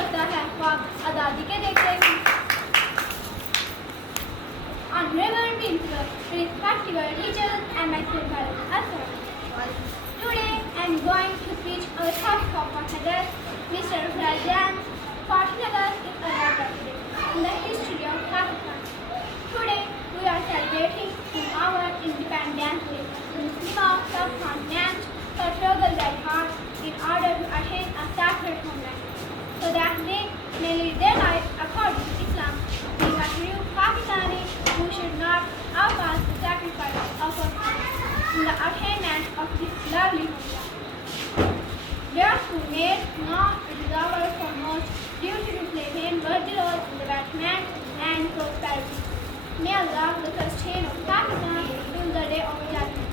लगता है ख्वाब आज़ादी के देखते हैं. Honorable Principal, respected teachers and my students. Today I am going to preach our third prophet, Mr. Rajan Fatinagar is our birthday in the history of Pakistan. Today we are celebrating our Independence Day. The Muslims of continent have struggled very hard in order to attain a sacred homeland, so that they may live their life according to Islam. We are true Pakistani who should not outcast the sacrifice of our country in the attainment of this lovely homeland. Therefore, made now it is our foremost duty to play him worthy role in development and prosperity. May Allah the sustain of Pakistan till the day of judgment.